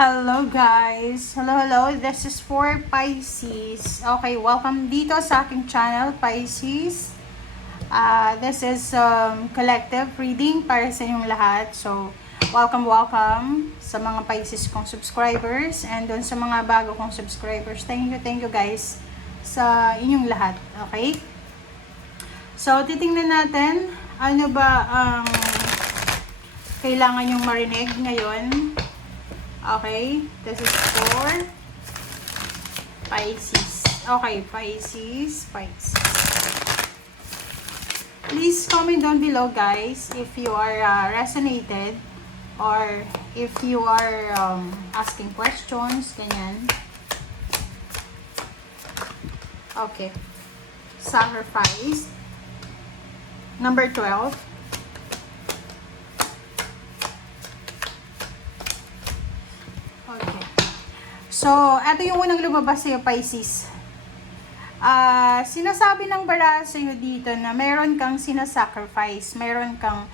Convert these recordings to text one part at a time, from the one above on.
Hello guys! Hello! This is for Pisces. Okay, welcome dito sa aking channel, Pisces. This is collective reading para sa inyong lahat. So, welcome sa mga Pisces kong subscribers and dun sa mga bago kong subscribers. Thank you guys sa inyong lahat. Okay? So, titingnan natin ano ba ang kailangan yung marinig ngayon. Okay, this is for Pisces. Okay, Pisces. Please comment down below guys if you are resonated or if you are asking questions, ganyan. Okay. Sacrifice. Number 12. So, ito yung unang lumabas sa'yo, Pisces. Sinasabi ng bara sa'yo dito na meron kang sinasacrifice. Meron kang,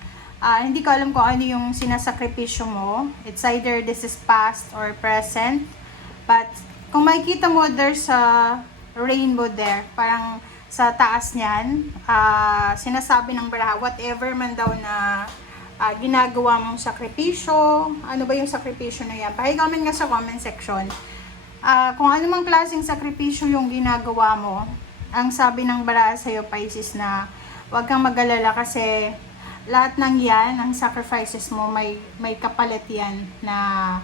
hindi ko alam kung ano yung sinasakripisyo mo. It's either this is past or present. But, kung makikita mo, there's a rainbow there. Parang sa taas niyan, sinasabi ng bara, whatever man daw na ginagawa mong sakripisyo, ano ba yung sakripisyo na yan? Paki-comment nga sa comment section. Kung ano mang klaseng sakripisyo yung ginagawa mo, ang sabi ng bara sa'yo, Pisces, na huwag kang mag-alala kasi lahat ng yan, ang sacrifices mo, may kapalit yan na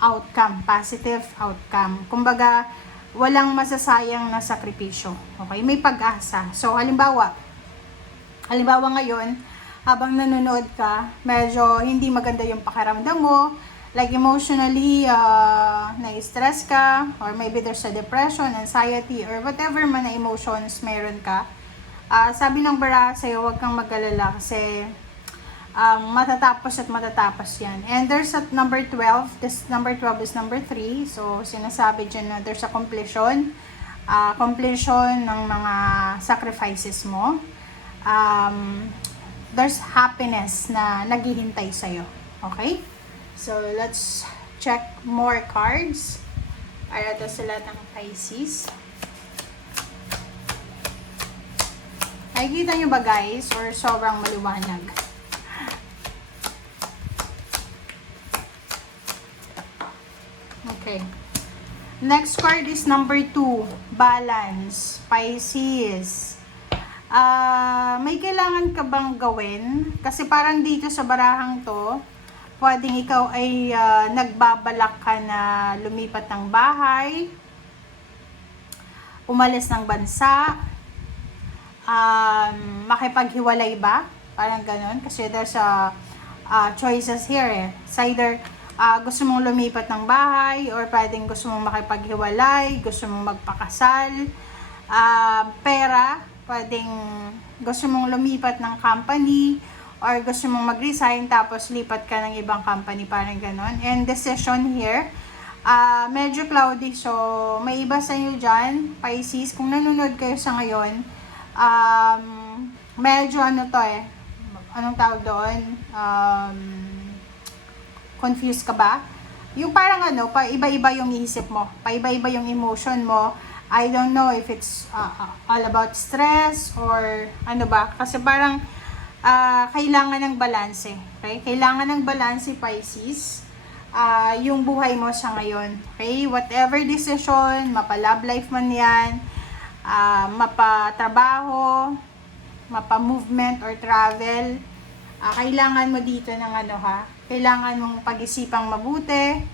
outcome, positive outcome. Kumbaga, walang masasayang na sakripisyo. Okay? May pag-asa. So, halimbawa ngayon, habang nanonood ka, medyo hindi maganda yung pakiramdam mo, like emotionally, na-stress ka, or maybe there's a depression, anxiety, or whatever man na emotions meron ka. Sabi ng bara sa'yo, huwag kang mag-alala kasi matatapos at matatapos yan. And there's at number 12, this number 12 is number 3, so sinasabi dyan na there's a completion ng mga sacrifices mo. There's happiness na naghihintay sa'yo. Okay? So, let's check more cards para ito sa lahat ng Pisces. Nakikita nyo ba guys? Or sobrang maliwanag? Okay. Next card is number 2. Balance. Pisces. May kailangan ka bang gawin? Kasi parang dito sa barahang to, pwedeng ikaw ay nagbabalak ka na lumipat ng bahay, umalis ng bansa, makipaghiwalay ba? Parang ganun. Kasi there's choices here eh. It's either gusto mong lumipat ng bahay, or pwedeng gusto mong makipaghiwalay, gusto mong magpakasal, pera, pwedeng gusto mong lumipat ng company, or gusto mong mag-resign tapos lipat ka ng ibang company, parang ganon. And decision here, medyo cloudy, so may iba sa inyo dyan, Pisces, kung nanonood kayo sa ngayon, medyo ano to eh, anong tawag doon, confused ka ba? Yung parang ano, iba-iba yung isip mo, iba-iba yung emotion mo. I don't know if it's all about stress or ano ba, kasi parang kailangan ng balanse. Okay? Kailangan ng balanse, Pisces, yung buhay mo sa ngayon. Okay? Whatever decision, mapa-love life man yan, mapa-trabaho, mapa-movement or travel, kailangan mo dito ng ano ha, kailangan mong pag-isipang mabuti,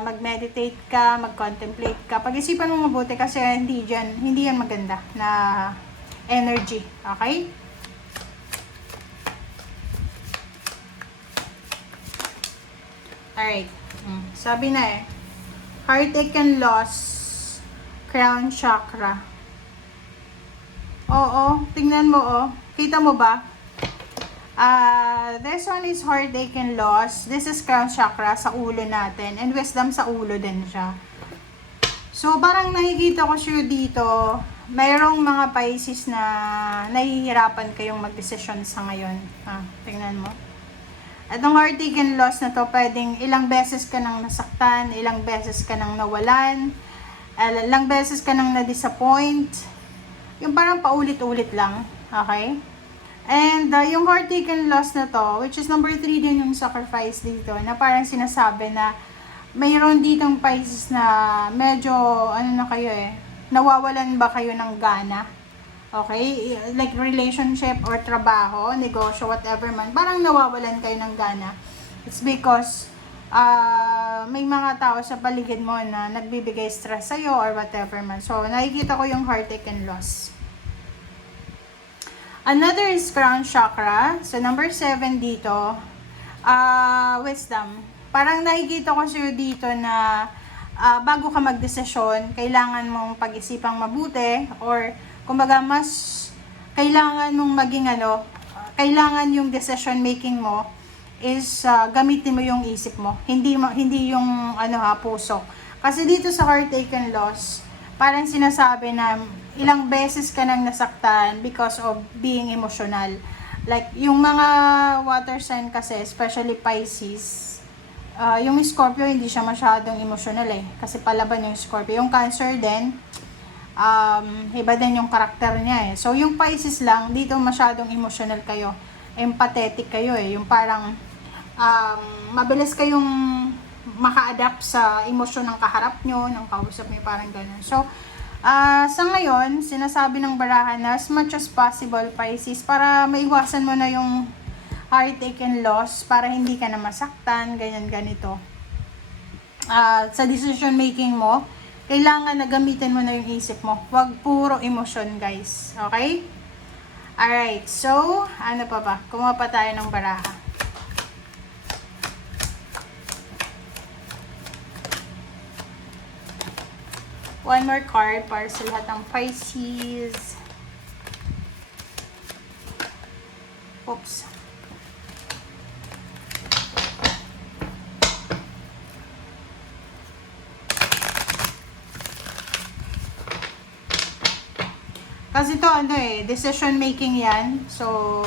mag-meditate ka, mag-contemplate ka. Pag-isipan mo mabuti kasi hindi yan maganda na energy. Okay? Alright. Sabi na eh. Heartache and loss. Crown chakra. Oo. Tingnan mo oh. Kita mo ba? This one is heartache and loss. This is crown chakra sa ulo natin. And wisdom sa ulo din siya. So, parang nakikita ko siya dito. Mayroong mga Pisces na nahihirapan kayong mag-desisyon sa ngayon. Tingnan mo. Itong heartache loss na to, pwedeng ilang beses ka nang nasaktan, ilang beses ka nang nawalan, ilang beses ka nang na-disappoint. Yung parang paulit-ulit lang. Okay? And yung heartache loss na to, which is number 3 din yung sacrifice dito, na parang sinasabi na mayroon ditong Pisces na medyo, ano na kayo nawawalan ba kayo ng gana? Okay? Like relationship or trabaho, negosyo, whatever man, parang nawawalan kayo ng gana. It's because may mga tao sa paligid mo na nagbibigay stress sa'yo or whatever man. So, nakikita ko yung heartache and loss. Another is crown chakra. So, number 7 dito, wisdom. Parang nakikita ko sa'yo dito na bago ka magdesisyon, kailangan mong pag-isipang mabuti or kumbaga mas kailangan mong maging kailangan yung decision making mo is gamitin mo yung isip mo, hindi yung puso. Kasi dito sa heartache and loss, parang sinasabi na ilang beses ka nang nasaktan because of being emotional. Like yung mga water sign kasi, especially Pisces, yung Scorpio hindi siya masyadong emotional kasi palaban yung Scorpio. Yung Cancer din, iba din yung karakter niya So yung Pisces lang, dito masyadong emotional kayo, empathetic kayo yung parang mabilis kayong maka-adapt sa emosyon ng kaharap nyo, ng kausap nyo, parang ganun. So sa ngayon, sinasabi ng barahan na as much as possible, Pisces, para maiwasan mo na yung heartache and loss, para hindi ka na masaktan, ganyan ganito. Sa decision making mo, kailangan na gamitin mo na yung isip mo. Huwag puro emosyon, guys. Okay? Alright, so, ano pa ba? Kumuha pa tayo ng baraha. One more card para sa lahat ng Pisces. Oops. Kasi ito decision making yan. So,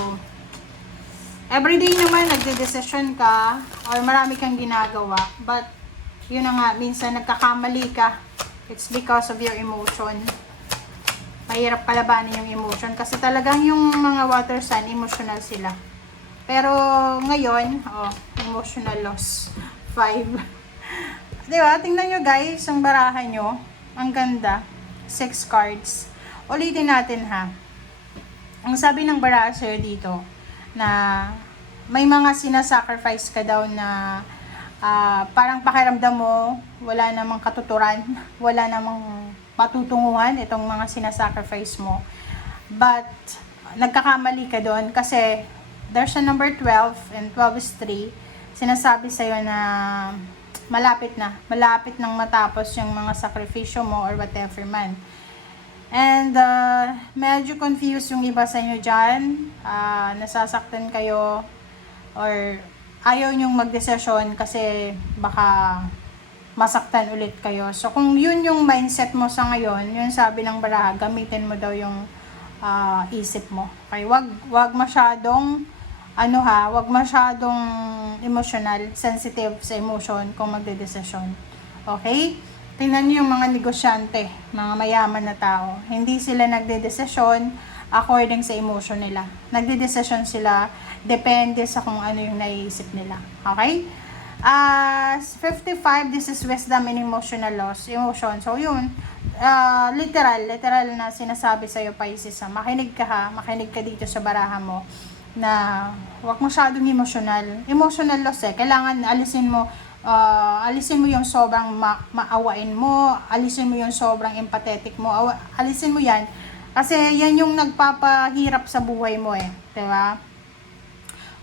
everyday naman nagde-decision ka or marami kang ginagawa. But, yun na nga, minsan nagkakamali ka. It's because of your emotion. Mahirap palabanin yung emotion. Kasi talagang yung mga water sign, emotional sila. Pero, ngayon, emotional loss. 5. Diba? Tingnan nyo guys, ang barahan nyo. Ang ganda. 6 cards. Ulitin natin ha. Ang sabi ng baraha sa'yo dito, na may mga sinasacrifice ka daw na parang pakiramdam mo, wala namang katuturan, wala namang patutunguhan itong mga sinasacrifice mo. But, nagkakamali ka doon kasi there's a number 12 and 12 is 3. Sinasabi sa'yo na malapit nang matapos yung mga sakripisyo mo or whatever man. And medyo confused yung iba sa inyo dyan. Nasasaktan kayo or ayaw nyong magdesisyon kasi baka masaktan ulit kayo. So kung yun yung mindset mo sa ngayon, yun sabi ng baraha, gamitin mo daw yung isip mo. Okay, wag masyadong wag masyadong emotional, sensitive sa emotion kung magdedesisyon. Okay? Tingnan niyo yung mga negosyante, mga mayaman na tao. Hindi sila nagdedesisyon according sa emotion nila. Nagdedesisyon sila depende sa kung ano yung naiisip nila. Okay? 55, this is wisdom and emotional loss. Emotion. So, yun. Literal na sinasabi sa'yo, Pisces. Makinig ka dito sa baraha mo na huwag masyadong emotional. Emotional loss Kailangan alisin mo yung sobrang maawain mo, alisin mo yung sobrang empathetic mo, alisin mo yan. Kasi yan yung nagpapahirap sa buhay mo diba?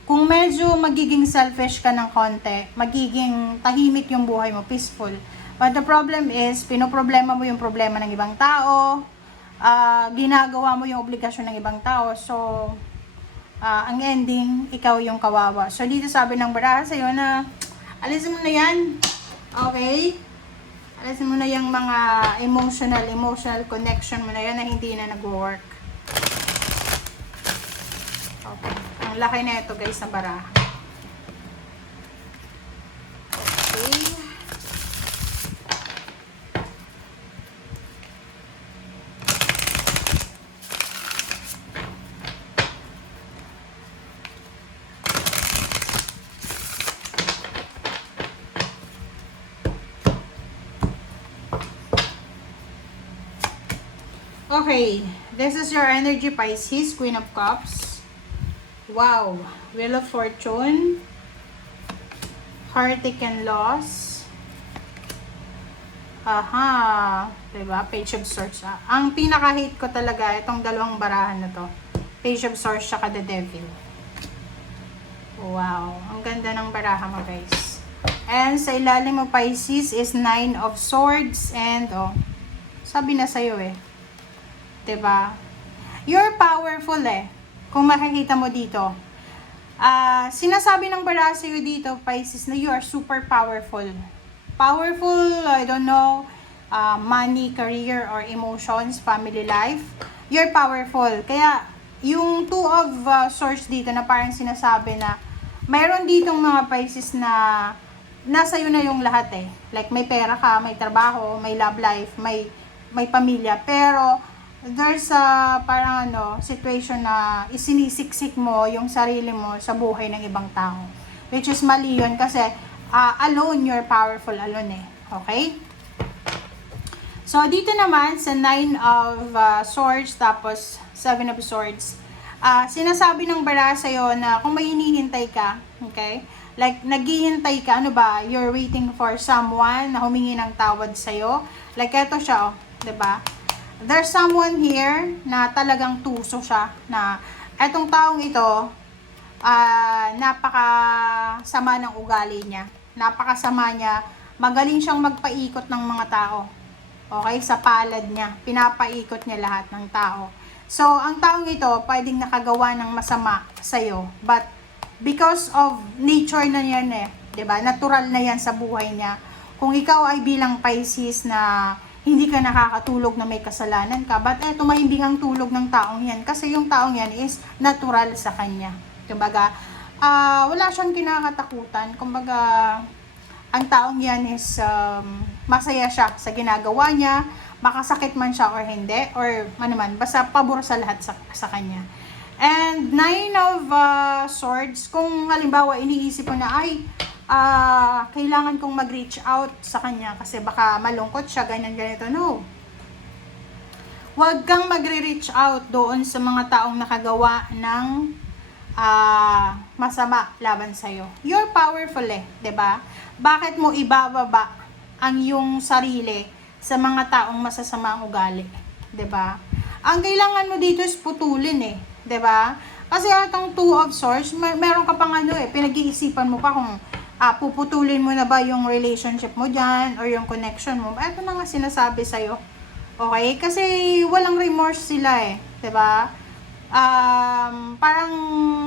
Kung medyo magiging selfish ka ng konti, magiging tahimik yung buhay mo, peaceful. But the problem is, pinoproblema mo yung problema ng ibang tao, ginagawa mo yung obligasyon ng ibang tao, so, ang ending, ikaw yung kawawa. So, dito sabi ng baraha sa'yo na, alisin mo na yan. Okay? Alisin mo na yung mga emotional connection mo na yan na hindi na nag-work. Okay. Ang laki na ito guys na baraha. Okay, this is your energy, Pisces, Queen of Cups. Wow, Wheel of Fortune, Heartache and Loss. Aha, diba? Page of Swords. Ang pinaka-hate ko talaga, itong dalawang barahan na to. Page of Swords, tsaka the Devil. Wow, ang ganda ng baraha mo, guys. And sa ilalim mo, Pisces, is 9 of Swords. And, oh, sabi na sa'yo eh. Diba? You're powerful eh. Kung makikita mo dito. Sinasabi ng baraha sa'yo dito, Pisces, na you are super powerful. Powerful, I don't know, money, career, or emotions, family life. You're powerful. Kaya, yung 2 of Swords dito na parang sinasabi na mayroon ditong mga Pisces na nasa iyo na yung lahat eh. Like, may pera ka, may trabaho, may love life, may pamilya. Pero, there's a parang situation na isinisiksik mo yung sarili mo sa buhay ng ibang tao. Which is mali yun kasi alone, you're powerful alone eh. Okay? So, dito naman, sa 9 of Swords, tapos 7 of Swords, sinasabi ng baraha sa'yo na kung may hinihintay ka, okay? Like, naghihintay ka, ano ba? You're waiting for someone na humingi ng tawad sa'yo. Like, eto siya, oh, diba? There's someone here na talagang tuso siya, na etong taong ito, napakasama ng ugali niya. Napakasama niya, magaling siyang magpaikot ng mga tao. Okay, sa palad niya, pinapaikot niya lahat ng tao. So, ang taong ito, pwedeng nakagawa ng masama sa'yo. But, because of nature na yan eh, 'di ba? Natural na yan sa buhay niya. Kung ikaw ay bilang Pisces na hindi ka nakakatulog na may kasalanan ka, but eto mahimbing tulog ng taong yan. Kasi yung taong yan is natural sa kanya. Kumbaga, wala siyang kinakatakutan. Kumbaga, ang taong yan is masaya siya sa ginagawa niya, makasakit man siya or hindi, or ano man, basta pabor sa lahat sa kanya. And 9 of Swords, kung halimbawa iniisip mo na, ay, kailangan kong mag-reach out sa kanya kasi baka malungkot siya, ganyan-ganito. No. Huwag kang magre-reach out doon sa mga taong nakagawa ng masama laban sa'yo. You're powerful eh, 'di ba? Bakit mo ibababa ang iyong sarili sa mga taong masasama ang ugali, 'di ba? Ang kailangan mo dito is putulin eh, 'di ba? Kasi atong 2 of Swords, meron ka pang pinag-iisipan mo pa kung puputulin mo na ba yung relationship mo diyan or yung connection mo. Ito na nga sinasabi sa'yo. Okay? Kasi walang remorse sila eh, 'di ba? Parang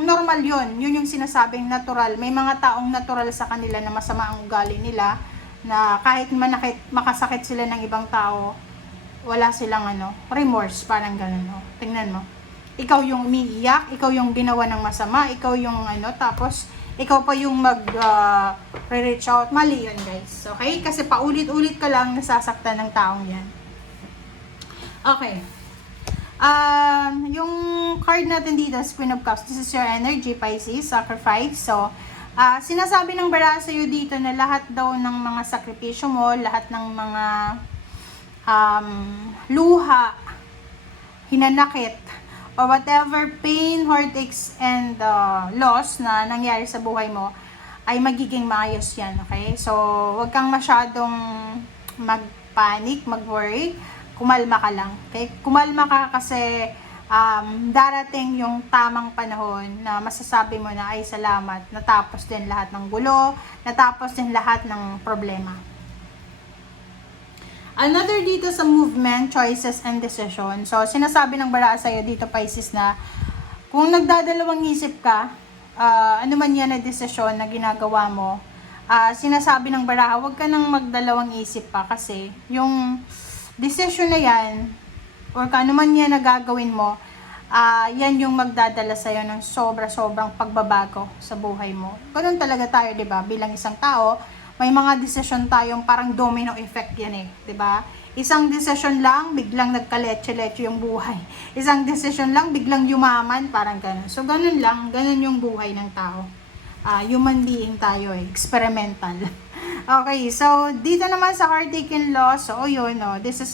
normal yun yung sinasabing natural. May mga taong natural sa kanila na masama ang ugali nila, na kahit makasakit sila ng ibang tao, wala silang remorse, parang ganun. Tingnan mo, ikaw yung umiiyak, ikaw yung ginawa ng masama, ikaw yung tapos ikaw pa yung reach out. Mali yun, guys. Okay? Kasi paulit-ulit ka lang nasasaktan ng taong yan. Okay. Yung card natin dito is Queen of Cups. This is your energy, Pisces, sacrifice. So, sinasabi ng baraha sa'yo dito na lahat daw ng mga sakripisyo mo, lahat ng mga luha, hinanakit, or whatever pain, heartaches, and loss na nangyari sa buhay mo, ay magiging maayos yan, okay? So, huwag kang masyadong mag-panic, mag-worry. Kumalma ka lang, okay? Kumalma ka kasi darating yung tamang panahon na masasabi mo na ay salamat, natapos din lahat ng gulo, natapos din lahat ng problema. Another dito sa movement, choices and decision. So, sinasabi ng baraha sa'yo dito, Pisces, na kung nagdadalawang isip ka, ano man yan na desisyon na ginagawa mo, sinasabi ng baraha, huwag ka nang magdalawang isip pa kasi yung decision na yan, or kung ano man yan na gagawin mo, yan yung magdadala sa'yo ng sobrang pagbabago sa buhay mo. Ganun talaga tayo, di ba? Bilang isang tao, may mga decision tayong parang domino effect yan eh, di ba? Isang decision lang, biglang nagkaletse-letse yung buhay. Isang decision lang, biglang yumaman, parang ganun. So, ganun lang, ganun yung buhay ng tao. Human being tayo eh, experimental. Okay, so dito naman sa heartache and loss, so yun, this is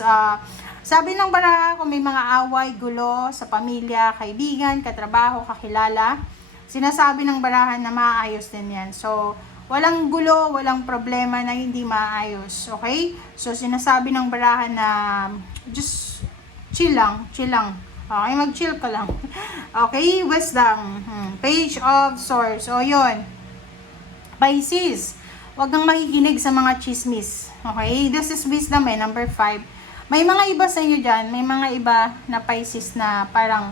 Sabi ng baraha, kung may mga away, gulo sa pamilya, kaibigan, katrabaho, kakilala, sinasabi ng baraha na maayos din yan. So, walang gulo, walang problema na hindi maayos. Okay? So, sinasabi ng baraha na just chill lang, chill lang. Okay, mag-chill ka lang. Okay, wisdom. Page of Swords. O, yun. Pisces, wag kang makikinig sa mga chismis. Okay? This is wisdom number 5. May mga iba sa inyo dyan, may mga iba na Pisces na parang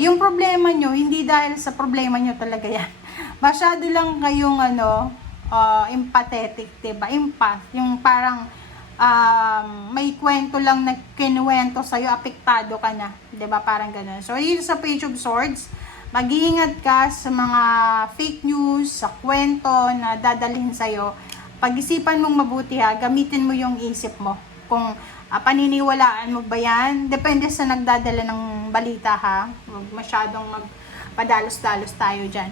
yung problema nyo, hindi dahil sa problema nyo talaga yan. Masyado lang kayong empathetic, diba? Empath, yung parang may kwento lang na kinuwento sa'yo, apektado ka na, diba? Parang ganun. So, dito sa Page of Swords, mag-iingat ka sa mga fake news, sa kwento na dadalhin sa'yo. Pag-isipan mong mabuti ha, gamitin mo yung isip mo. Kung paniniwalaan mo ba yan, depende sa nagdadala ng balita ha. Huwag masyadong magpadalos-dalos tayo dyan.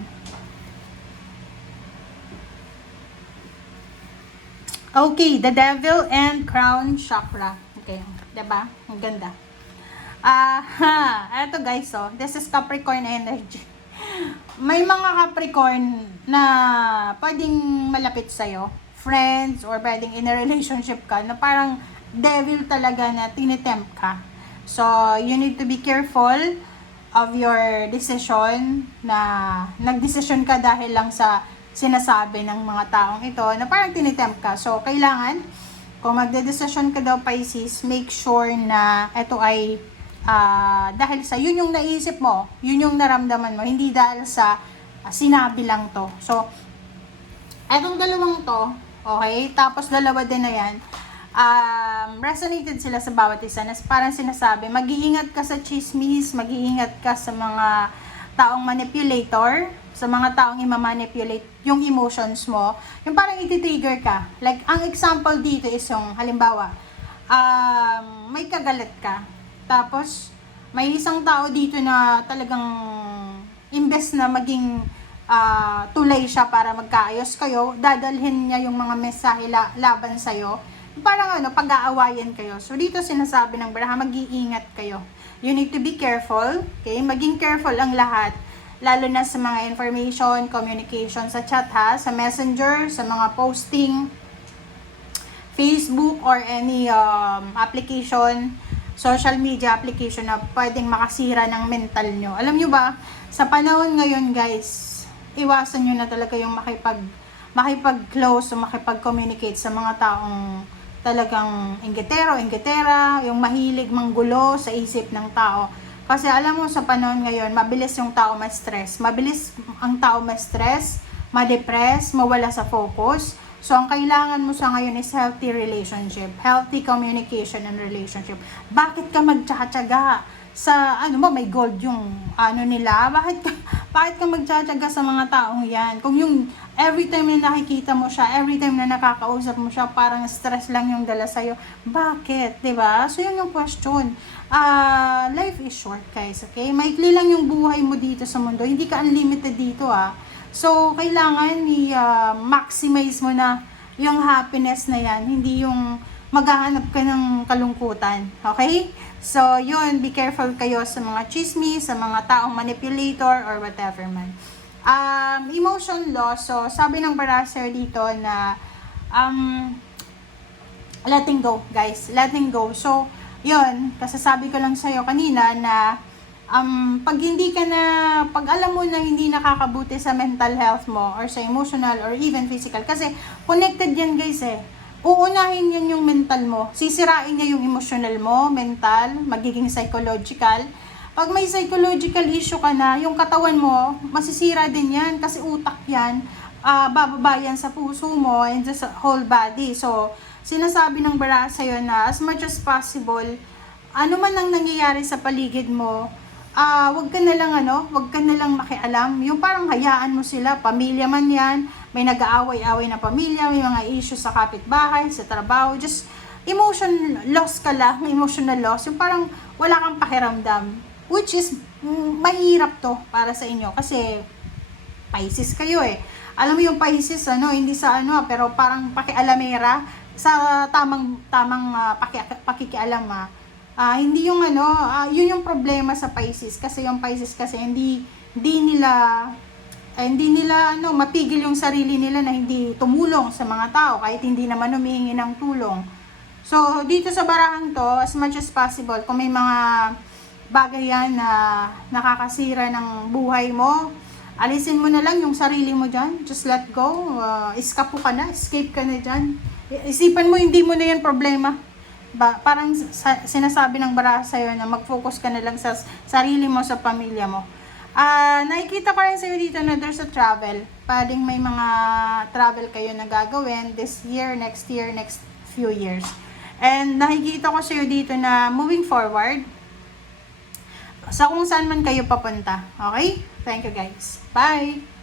Okay, the Devil and Crown Chakra. Okay, diba? Ang ganda. Eto guys, this is Capricorn energy. May mga Capricorn na pwedeng malapit sa'yo, friends, or pwedeng in a relationship ka, na parang devil talaga na tinitempt ka. So, you need to be careful of your decision, na nagdesisyon ka dahil lang sa sinasabi ng mga taong ito na parang tinitempt ka. So, kailangan, kung magdedesisyon ka daw Pisces, make sure na ito ay dahil sa yun yung naisip mo, yun yung naramdaman mo, hindi dahil sa sinabi lang to. So, etong dalawang to, okay, tapos dalawa din na yan, resonated sila sa bawat isa, na parang sinasabi, mag-iingat ka sa chismis, mag-iingat ka sa mga taong manipulator, sa mga taong ima-manipulate yung emotions mo, yung parang iti-trigger ka. Like, ang example dito is yung, halimbawa, may kagalit ka, tapos, may isang tao dito na talagang imbes na maging tulay siya para magkaayos kayo, dadalhin niya yung mga mensahe laban sa'yo. Parang pag-aawayan kayo. So, dito sinasabi ng baraha, mag-iingat kayo. You need to be careful. Okay? Maging careful ang lahat. Lalo na sa mga information, communication sa chat ha, sa messenger, sa mga posting, Facebook, or any application, social media application na pwedeng makasira ng mental nyo. Alam nyo ba, sa panahon ngayon guys, iwasan nyo na talaga yung makipag-close o makipag-communicate sa mga taong talagang inggitera, yung mahilig manggulo sa isip ng tao. Kasi alam mo sa panahon ngayon, mabilis yung tao ma-stress. Mabilis ang tao ma-stress, ma-depress, mawala sa focus. So, ang kailangan mo sa ngayon is healthy relationship, healthy communication and relationship. Bakit ka magtsatsaga sa, may gold yung nila? Bakit ka magtsatsaga sa mga taong yan? Kung yung every time na nakikita mo siya, every time na nakakausap mo siya, parang stress lang yung dala sa'yo. Bakit? Diba? So, yun yung question. Life is short, guys, okay? Maikli lang yung buhay mo dito sa mundo. Hindi ka unlimited dito, So, kailangan i-maximize mo na yung happiness na yan. Hindi yung maghahanap ka ng kalungkutan. Okay? So, yun. Be careful kayo sa mga chismis, sa mga taong manipulator, or whatever man. Emotion loss. So, sabi ng baraha dito na letting go, guys. Letting go. So, yun. Kasasabi ko lang sa'yo kanina na pag alam mo na hindi nakakabuti sa mental health mo or sa emotional or even physical, kasi connected yan guys uunahin yan yung mental mo, sisirain niya yung emotional mo, mental, magiging psychological. Pag may psychological issue ka na, yung katawan mo, masisira din yan kasi utak yan, bababa yan sa puso mo and sa whole body. So, sinasabi ng baraha sa'yo na as much as possible, ano man ang nangyayari sa paligid mo, wag ka na lang makialam. Yung parang hayaan mo sila, pamilya man yan, may nag-aaway-away na pamilya, may mga issues sa kapitbahay, sa trabaho, just emotion loss ka lang, emotional loss, yung parang wala kang pakiramdam, which is mahirap to para sa inyo kasi Pisces kayo Alam mo yung Pisces, hindi sa pero parang pakialamera, sa pakikialam hindi yung yun yung problema sa Pisces, kasi yung Pisces kasi hindi nila mapigil yung sarili nila na hindi tumulong sa mga tao kahit hindi naman humihingi ng tulong. So dito sa barahang to, as much as possible, kung may mga bagay yan na nakakasira ng buhay mo, alisin mo na lang yung sarili mo dyan. Just let go. Escape ka na dyan. Isipan mo, hindi mo na yan problema. Parang sinasabi ng baraha sa'yo na mag-focus ka na lang sa sarili mo, sa pamilya mo. Nakikita ko rin sa'yo dito na there's a travel. Pwedeng may mga travel kayo na gagawin this year, next few years. And nakikita ko sa'yo dito na moving forward, sa kung saan man kayo papunta. Okay? Thank you guys. Bye!